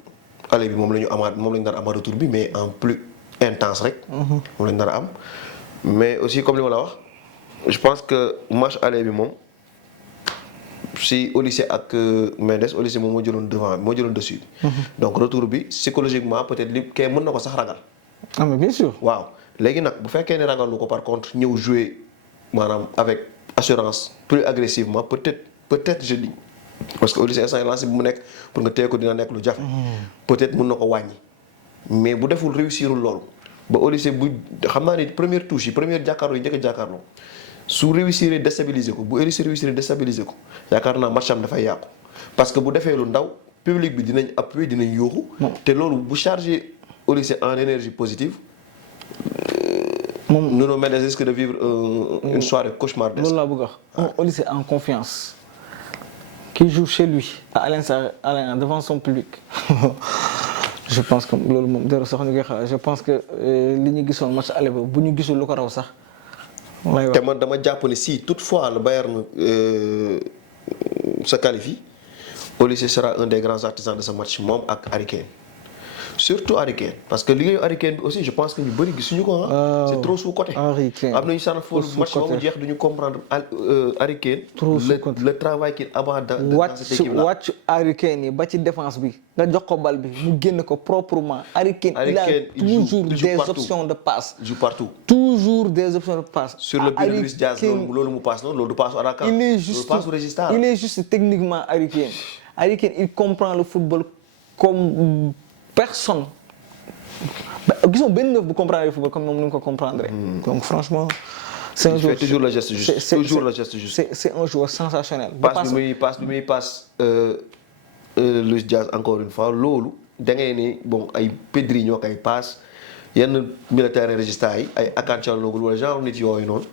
aller bi moom la ñu amaat moom la ñu nar a amaat retour bi mais en plus intense rek. moom la ñu nar a am mais aussi comme li ma la wax je pense que match aller bi moom si Olysée ak Mendes Olysée moom moo jëloon devant moo jëloon dessus. donc retour bi psychologiquement peut-être li kay mën na ko sax ragal. ah mais bien sûr. waaw léegi nag bu fekkee ne ragalu ko par contre ñëw jouer maanaam avec assurance plus agressivement peut-être je dis parce que Olysée instant lancé bi mu nekk pour nga téye ko dina nekk lu jafe. peut-être mën na ko wàññi mais bu deful réussirul loolu ba Olysée bu xam naa ni première touche yi première jàkkaarloo yi njëkk a jàkkaarloo su réussir déstabiliser ko bu Olysée réussir déstabiliser ko yaakaar naa match am dafay yàqu parce que bu defee lu ndaw public bi dinañ appuyer dinañ yuuxu. te loolu bu chargé Olysée en énergie positive. Nuno Mendes risque de vivre une soirée cauchemardesque. loolu laa bëgg a wax un Olysée en confiance qui joue chez lui à Allianz Arena devant son public je pense que loolu moom dara sax ñu koy xalaat je pense que li ñu gisoon match aller ba bu ñu gisul lu ko raw sax. te man dama jàpp ne si toutefois le Bayern se qualifie Olysée sera un des grands artisans de ce match moom ak Harry Kane. surtout Harry Kane parce que liggéeyu Harry Kane bi aussi je pense que ñu bëri gisuñu ko ah. c'est trop sous-coté. Harry Kane am nañu sànq foofu match ba mu jeex duñu comprendre Harry Kane. trop sous-coté le travail qu'il aborde dans cette équipe là. wàcc Harry Kane yi ba ci défense bi nga jox ko bal bi mu génn ko proprement. Harry Kane il a toujours des options de passe. il joue partout. toujours des options de passe. sur le but de Luis Diaz loolu mu passe noonu loolu du passe à la carte. il est juste techniquement Harry Kane. Harry Kane il comprend le football comme. Personne gisoo benn neuf bu comprendre le football comme moom ni nga ko comprendre. donc franchement. c'est un joueur il fait toujours le geste juste toujours le geste juste. c'est un joueur sensationnel. passe bi muy passe Luis Diaz encore une fois loolu da ngay ni bon ay Pedri ñoo koy passe yenn militaire régista yi ay Akan Çalhanoğlu wala genre nit yooyu noonu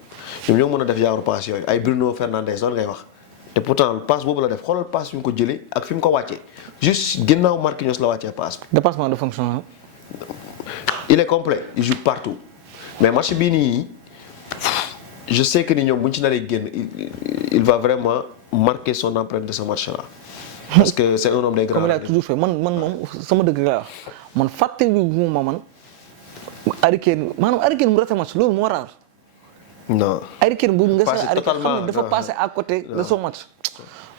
ñoom ñoo mën a def genre passe yooyu ay Bruno Fernandes loolu ngay wax. te pourtant passe boobu la def xoolal passe fi mu ko jëlee ak fi mu ko wàccee juste ginnaaw Marquinhos la wàccee passe bi. dépassement de fonction. il est complet il joue partout mais match bii nii je sais que ni ñoom bu ñu ci naree génn il va vraiment marquer son empreinte de ce match là. parce que c'est un homme des grands. comme il a toujours fait man moom sama dëgg laa wax man fàttali ma man Harry Kane maanaam Harry Kane mu raté match loolu moo raar. non Harry Kane bu nga passé totalement dafa passé à côté de son match.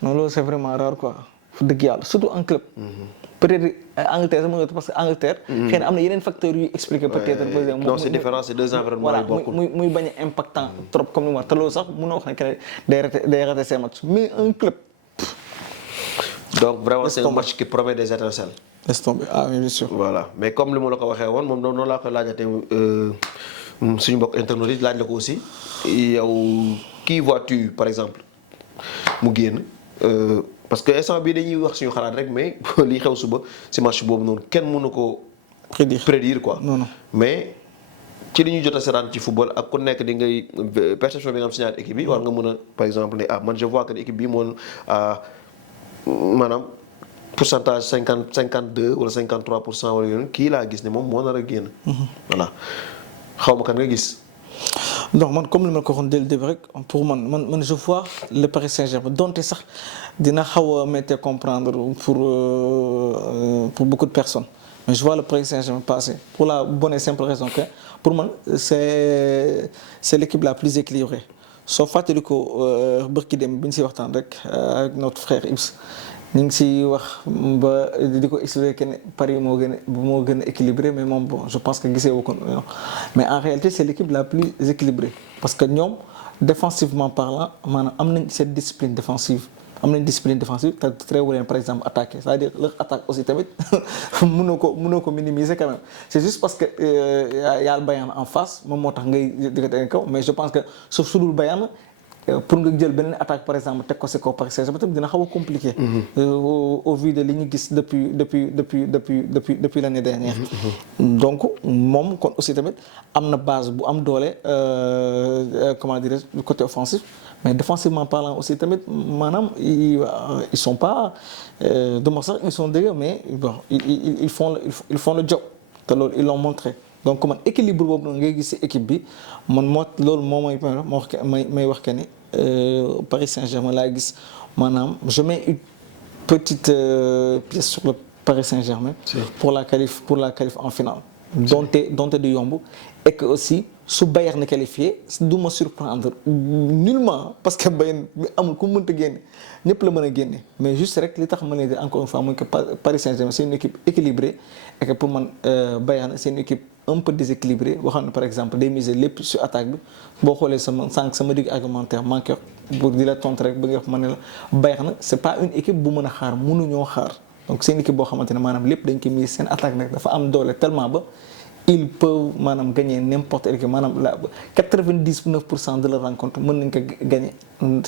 non loolu c'est vraiment rare quoi fu dëgg yàlla surtout en club. peut-être Angleterre sama nga parce que Angleterre. xëy na am na yeneen facteurs yuy expliquer peut-être. non c'est différent c'est deux environnements yu bokkul. muy bañ a impactant trop comme ni mu wax te loolu sax mun na wax ne que day raté ses matchs mais un club. donc vraiment c'est un match qui promet des étincelles. laisse tomber ah bien sûr. voilà mais comme li ma la ko waxee woon moom noonu laa ko laajatee suñu mbokk internautes yi laaj la ko aussi yow qui vois-tu par exemple mu génn parce que instant bii dañuy wax suñu xalaat rek mais lii xew suba ci match boobu noonu kenn mënu ko prédire quoi. non mais ci li ñu jot a seetaan ci football ak ku nekk di ngay perception bi nga am si ñaari équipe yi war nga mën a par exemple ne man je vois que équipe bii moom maanaam pourcentage 52 wala 53% wala yooyu kii laa gis ne moom moo nar a génn. voilà xaw ma kan nga gis. donc man comme li ma ko waxoon dès le début rek pour man je vois le Paris Saint-Germain donte sax dina xaw a métti comprendre pour beaucoup de personnes mais je vois le Paris Saint-Germain passer pour la bonne et simple raison que pour man c'est l'équipe la plus équilibrée soo fàttali ko bërki dem bi ñu siy waxtaan rek avec notre frère Ibs ñu ngi siy wax ba di ko expliquer que ne Paris moo gën a équilibré mais moom bon je pense que gisee wu ko mais en réalité c'est l'équipe la plus équilibrée parce que ñoom défensivement parlant maanaam am nañ cette discipline défensive te très wu leen par exemple attaquer c'est-à-dire leur attaque aussi tamit mënoo ko minimiser quand même c'est juste parce que y a le Bayern en face moom moo tax ngay di ko teg kaw mais je pense que sauf su dul Bayern pour nga jël beneen attaque par exemple teg ko si kaw Paris Saint-Germain tamit dina xaw a compliqué. Au vu de li ñu gis depuis l'année dernière. Donc moom kon aussi tamit am na base bu am doole comment dirais-je du côté offensif mais défensivement parlant aussi tamit maanaam ils sont pas dama sax ils sont dégueux mais bon ils font le job te loolu ils l'ont montré. Donc man équilibre boobu noonu ngay gis ci équipe bi man loolu moo may wax que ni Paris Saint-Germain laa gis maanaam je mets une petite pièce sur le Paris Saint-Germain pour la qualif en finale donte du yomb et que aussi su Bayern na qualifié du ma surprendre nullement parce que Bayern amul ku mënta génne ñëpp la mën a génne mais juste rek li tax ma leen di encore une fois mooy que Paris Saint-Germain c'est une équipe équilibrée et que pour man Bayern c'est une équipe un peu déséquilibré boo xam ne par exemple day miser lépp sur attaque bi boo xoolee sama digg argumentaire manqué pour di la tontu rek ba nga wax ma ne la Bayern c'est pas une équipe bu mën a xaar mënuñoo xaar donc c'est une équipe boo xamante ne maanaam lépp dañ ko miser seen attaque nag dafa am doole tellement ba ils peuvent maanaam gagner n'importe quelle équipe maanaam la 99% de la rencontre mën nañ ko gagner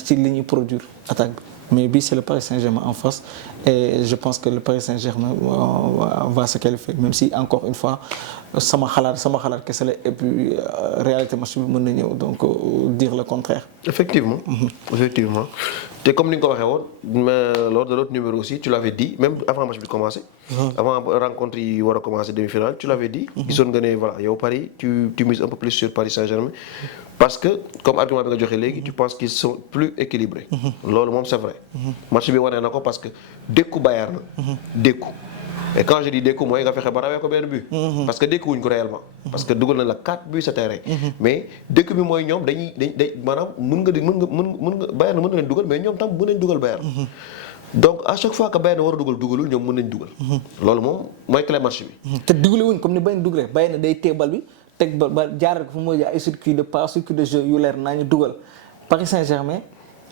ci li ñuy produire attaque bi mais bii c'est le Paris Saint-Germain en face et je pense que le Paris Saint-Germain va se qualifier même si encore une fois sama xalaat kese la et puis réalité match bi mën na ñëw donc dire le contraire. Effectivement. Effectivement. te comme ni nga ko waxee woon mais lors de l'autre numéro aussi tu l'avais dit même avant match bi commencé. avant rencontre yi war a commencer demi-finale tu l'avais dit. gisoon nga ne voilà yow Paris tu mises un peu plus sur Paris Saint-Germain parce que comme argument bi nga joxe léegi tu penses qu'ils sont plus équilibrés. loolu moom c'est vrai. match bi wane na ko parce que dékku Bayern na. dékku. et quand je dis dékku mooy nga fexe ba rawee ko benn but. parce que dékku wuñ ko réellement. parce que dugal na la 4 buts sa terrain. mais dékku bi mooy ñoom dañ maanaam mën nga Bayern mën na leen dugal mais ñoom tam mën nañ dugal Bayern. donc à chaque fois que Bayern war a dugalul ñoom mën nañ dugal. loolu moom mooy clé match bi. te dugale wuñ comme ni Bayern dugalee Bayern day teebal bi teg ba jaaral ko fu mu ay circuit de passe circuit de jeu yu leer naa ñu dugal Paris Saint-Germain.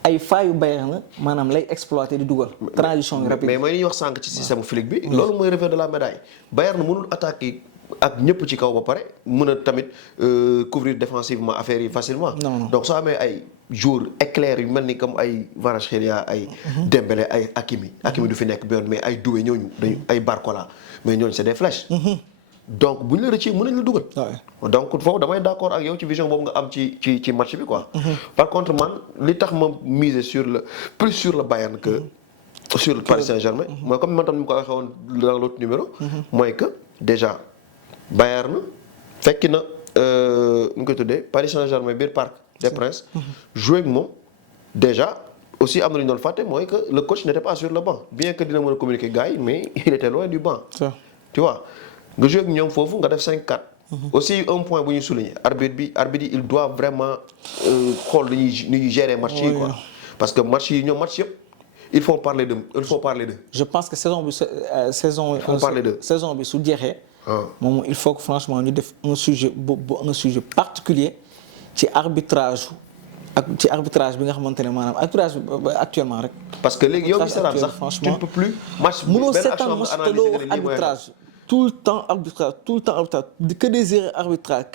ay failles yu Bayern maanaam lay exploiter di dugal. transition yu rapide mais mooy li ñuy wax sànq ci système Flick bi. loolu mooy revers de la médaille. Bayern mënul attaquer ak ñëpp ci kaw ba pare mën a tamit couvrir défensivement affaire yi facilement. donc soo amee ay joueurs éclairs yu mel ni comme ay Kvaratskhelia ay Dembélé ay Hakimi du fi nekk benn mais ay Doué ñooñu dañu ay Barcola mais ñooñu c'est des flèches. donc bu ñu la rëccee mën nañ la dugal. donc foofu damay d'accord ak yow ci vision boobu nga am ci match bi quoi. par contre man li tax ma miser plus sur le Bayern que sur le Paris Saint-Germain. mooy comme man tam ni ma ko waxee woon dans l'autre numéro. mooy que déjà Bayern fekki na nu ñu koy tuddee Paris Saint-Germain biir Parc des Princes. joué ak moom déjà. aussi am na lu ñu doon fàtte mooy que le coach n'était pas sur le banc bien que dina mën a communiquer gars yi mais il était loin du banc. tu vois. nga joué ak ñoom foofu nga def 5-4. aussi un point bu ñu souligner arbitre yi il doit vraiment xool ni ñuy gérer match yi quoi. parce que match yi ñoom match yëpp il faut parler d'eux. je pense que saison bi saison bi su jeexee. moom il faut que franchement ñu def un sujet particulier ci arbitrage bi nga xamante ne maanaam arbitrage actuellement rek. parce que léegi yow mi seetaan sax tu ne peux plus. match mënoo seetaan match te doo wax arbitrage. tout le temps arbitrage que des erreurs arbitrales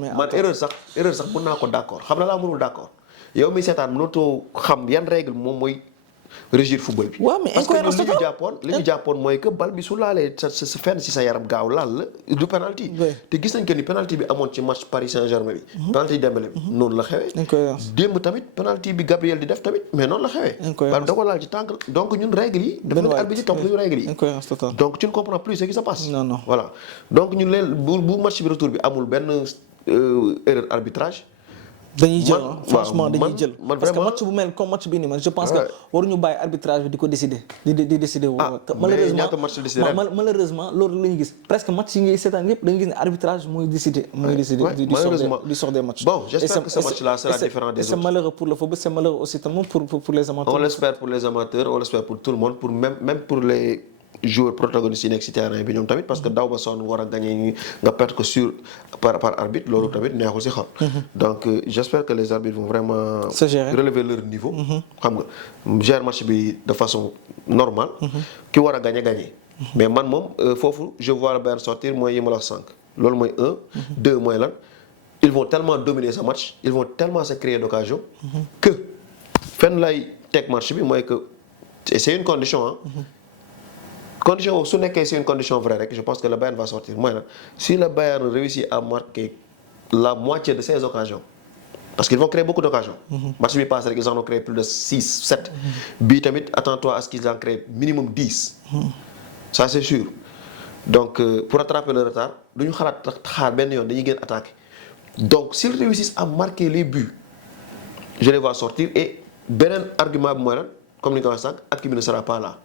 mais man erreur sax mën naa ko d'accord xam na laa mënul d'accord yow mi seetaan mënatoo xam yan règle moom mooy régir football bi. waaw mais incohérence parce que li ñu jàppoon mooy que bal bi su laalee sa fenn si sa yaram gaaw laal la du penalty. te gis nañ que ni penalty bi amoon ci match Paris Saint-Germain bi. penalty Dembélé bi noonu la xewee. démb tamit penalty bi Gabriel di def tamit mais noonu la xewee. bal da ko laal ci tànk donc ñun règle yi. dafa nekk arbitre yi topp nañu règle yi. donc tu ne comprends plus ce qui se passe. non voilà donc ñun leen bu match bi retour bi amul benn erreur arbitrage. dañuy jël franchement dañuy jël parce que match bu mel comme match bi nii man je pense que waruñu bàyyi arbitrage bi di ko décider di décider malheureusement loolu la ñu gis presque match yi ngay seetaan yëpp da nga gis ne arbitrage mooy décider di sort des matchs. Bon, j'espère que ce match-là sera différent des autres. C'est malheureux pour le football, c'est malheureux aussi pour les amateurs. On l'espère pour les amateurs, on l'espère pour tout le monde, même pour les joueurs protagonistes yi nekk ci terrain bi ñoom tamit parce que daw ba sonn war a gagner nga perdre ko par arbitre loolu tamit neexul ci xol. donc j'espère que les arbitres vont vraiment relever leur niveau. xam nga gérer match bi de façon normale. ki war a gagner. mais man moom foofu je vois le Bayern sortir mooy yi ma la wax sànq loolu mooy 1. 2 mooy lan ils vont tellement dominer ce match, ils vont tellement se créer d'occasion que fenn lay teg match bi mooy que et c'est une condition hein. Condition su nekkee c'est une condition vraie rek je pense que le Bayern va sortir mooy nag si le Bayern réussit à marquer la moitié de ses occasions parce qu'ils vont créer beaucoup d'occasions. Match bi passé rek ils en ont créé plus de 6, 7. Bii tamit attends-toi à ce qu'ils en créent minimum 10. Ça c'est sûr. Donc pour rattraper le retard du ñu xaar benn yoon dañuy gën attaquer. Donc s'ils réussissent à marquer les buts je les vois sortir et beneen argument bi mooy lan comme ni nga ko waxee sànq Hakimi ne sera pas là.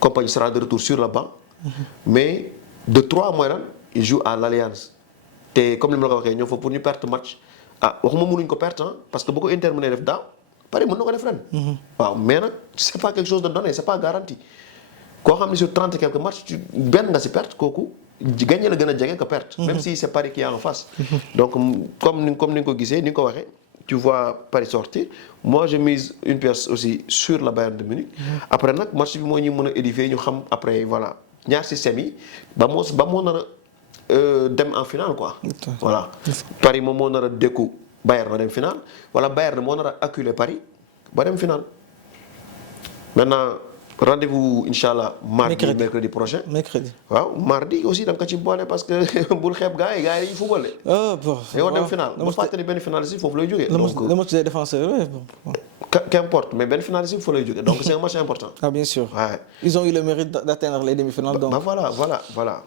Compagnie sera de retour sur le banc. Mais de 3 mooy lan il joue à l'Alliance. te comme ni ma la ko waxee ñoom fa pour ñu perte match waxuma mënuñ ko perte parce que bu ko Inter mënee def daaw Paris mën na ko def ren. waaw mais nag c'est pas quelque chose de donné c'est pas garanti. koo xam ne sur 30 et quelques matchs benn nga si perte kooku gagné la gën a jege que perte. même si c'est Paris qui est en face. donc comme ni nga ko gisee ni nga ko waxee. Tu vois Paris sortir moi je mise une pièce aussi sur le Bayern de Munich. après nag match bi moo ñu mën a édifier ñu xam après voilà ñaar système yi ba moo nar a dem en finale quoi. voilà Paris moom moo nar a dékku Bayern ba dem finale wala Bayern moo nar a acculer Paris ba dem finale maintenant. Rendez-vous inchallah mercredi prochain. mercredi waaw mardi aussi da nga ko ci boole parce que bul xeeb gars yi dañuy football. bon yow dem final bu fàttali benn finaliste yi foofu lay jógee. donc le match des défenseurs qu'importe mais benn finaliste yi foofu lay jógee donc c'est un match important. ah bien sûr. Ouais. Ils ont eu le mérite d'atteindre les demi-finales donc. voilà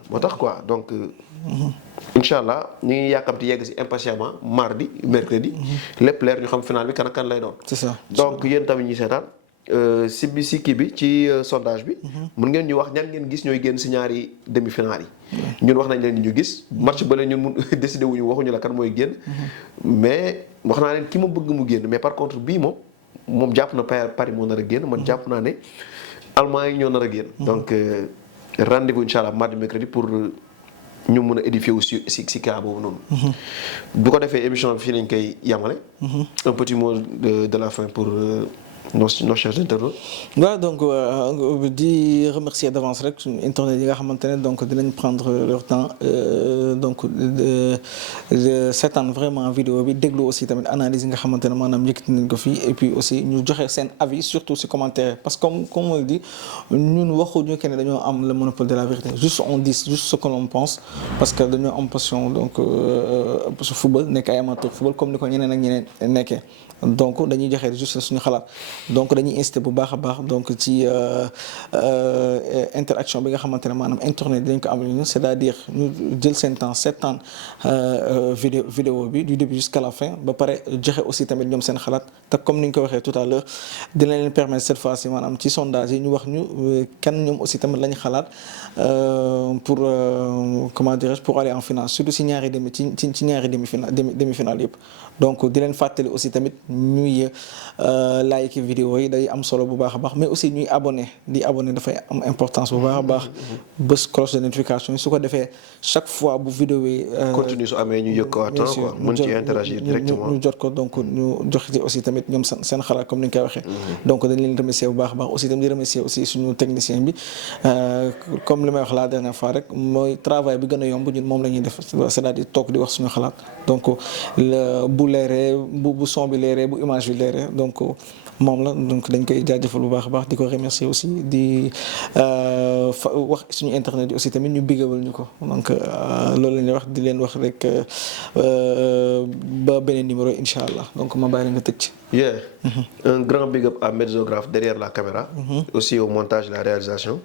moo tax quoi donc. inchallah ñu ngi yàkkamti yegg si impatiemment mardi mercredi. lépp leer ñu xam final bi kan ak kan lay doon. c'est ça donc yéen tamit ñi seetaan. si kii bi ci sondage bi. mun ngeen ñu wax ñan ngeen gis ñooy génn si ñaari demi-finale yi. ñun wax nañ leen ñu gis. match bële ñun mun décidé wuñu waxuñu la kan mooy génn. mais wax naa leen ki ma bëgg mu génn mais par contre bii moom jàpp na Paris moo nar a génn man jàpp naa ne Allemagne yi ñoo nar a génn. donc rendez-vous inchallah mardi mercredi pour ñu mun a édifier aussi si cas boobu noonu. bu ko defee émission bi fii lañ koy yamale. un petit mot de la fin pour. nos chers internautes. waaw donc di remercier d'avance rek suñu internet yi nga xamante ne donc dinañ prendre leur temps donc de seetaan vraiment vidéo bi déglu aussi tamit analyse yi nga xamante ne maanaam yëkkati nañ ko fii et puis aussi ñu joxe seen avis surtout si commentaire parce que comme on le dit ñun waxuñu kenn dañoo am le monopole de la vérité juste on dit juste ce que l'on pense parce que dañoo am passion donc su football nekk ay amateur football comme ni ko ñeneen ak ñeneen nekkee donc dañuy joxe juste suñu xalaat. donc dañuy inciter bu baax a baax donc ci interaction bi nga xamante ne maanaam internet dinañ ko am ñu c'est-à-dire ñu jël seen temps seetaan vidéo bi du début jusqu'à la fin ba pare joxe aussi tamit ñoom seen xalaat te comme ni ñu ko waxee tout à l'heure dina leen permettre cette fois-ci maanaam ci sondage yi ñu wax ñu kan ñoom aussi tamit lañu xalaat pour comment dirais-je pour aller en finale surtout ci ñaari ñaari demi-finale yëpp donc di leen fàttali aussi tamit ñuy like vidéo yi day am solo bu baax a baax mais aussi ñuy abonné dafay am importance bu baax a baax bés cloche de notification yi su ko defee chaque fois bu vidéo yi continue su amee ñu yëg ko à temps quoi mën ci interagir directement ñu jot ko donc ñu jox ci aussi tamit ñoom seen xalaat comme ni nga koy waxee donc dañ leen remercier bu baax a baax aussi tamit di remercier aussi suñu technicien bi comme li may wax la dernière fois rek mooy travail bi gën a yomb ñun moom la ñuy def c'est-à-dire toog di wax suñu xalaat donc bu leeree bu son bi leeree bu image bi leeree donc moom la donc dañ koy jaajëfal bu baax a baax di ko remercier aussi di wax suñu internet yi aussi tamit ñu bigawal ñu ko donc loolu la ñuy wax di leen wax rek ba beneen numéro incha allah donc ma bàyyi la nga tëj ci. un grand big up à Mezzographe derrière la caméra. aussi au montage la réalisation.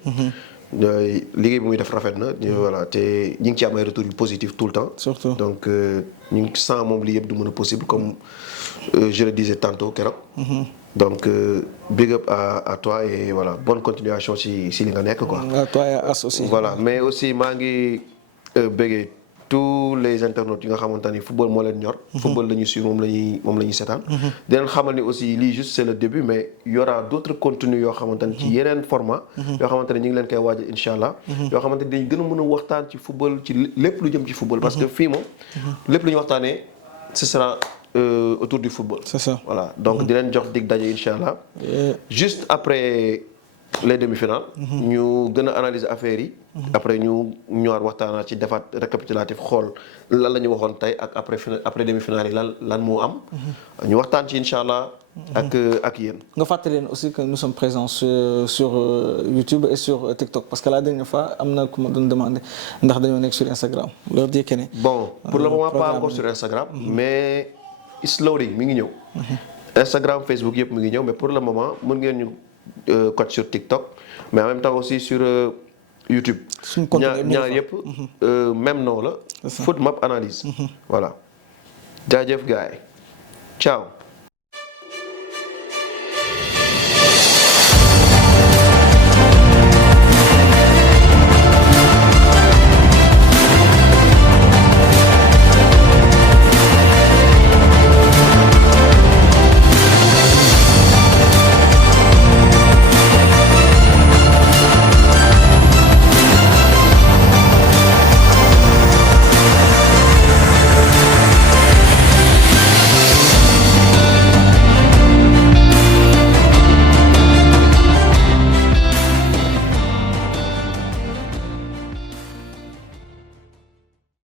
liggéey bi muy def rafet na voilà te ñu ngi ci am ay retours yu positifs tout le temps. surtout donc ñu ngi sans moom lii yëpp du mën a possible comme je le disais tantôt keroog. donc big up à toi et voilà bonne continuation si li nga nekk quoi. à toi et à As aussi. voilà mais aussi maa ngi bëggee tous les internautes yi nga xamante ni football moo leen ñor. football la ñuy suivre moom la ñuy seetaan. di leen xamal ni aussi lii juste c'est le début mais y aura d'autres contenus yoo xamante ni ci yeneen format. yoo xamante ni ñu ngi leen koy waajal incha allah. yoo xamante ni dañ gën a mën a waxtaan ci football ci lépp lu jëm ci football. parce que fii moom lépp lu ñu waxtaanee ce sera autour du football. c'est ça voilà donc di leen jox dig daje incha allah. juste après les demi-finales. ñu gën a analyser affaires yi. après ñu ñëwaat waxtaanaat ci defaat récapitulatif xool lan la ñu waxoon tey ak après demi-finale yi lan moo am. ñu waxtaan ci incha allah. ak yéen. nga fàttali leen aussi que nous sommes présents sur YouTube et sur TikTok parce que la dernière fois am na ku ma doon demandé ndax dañoo nekk sur Instagram leur dire que ne. bon pour le moment pas encore sur Instagram. mais slowly mi ngi ñëw. Instagram Facebook yëpp mi ngi ñëw mais pour le moment mën ngeen ñu coach sur TikTok mais en même temps aussi sur YouTube. ñaar yëpp même nom la. Footmap analyse. voilà jaajëf gars yi ciao.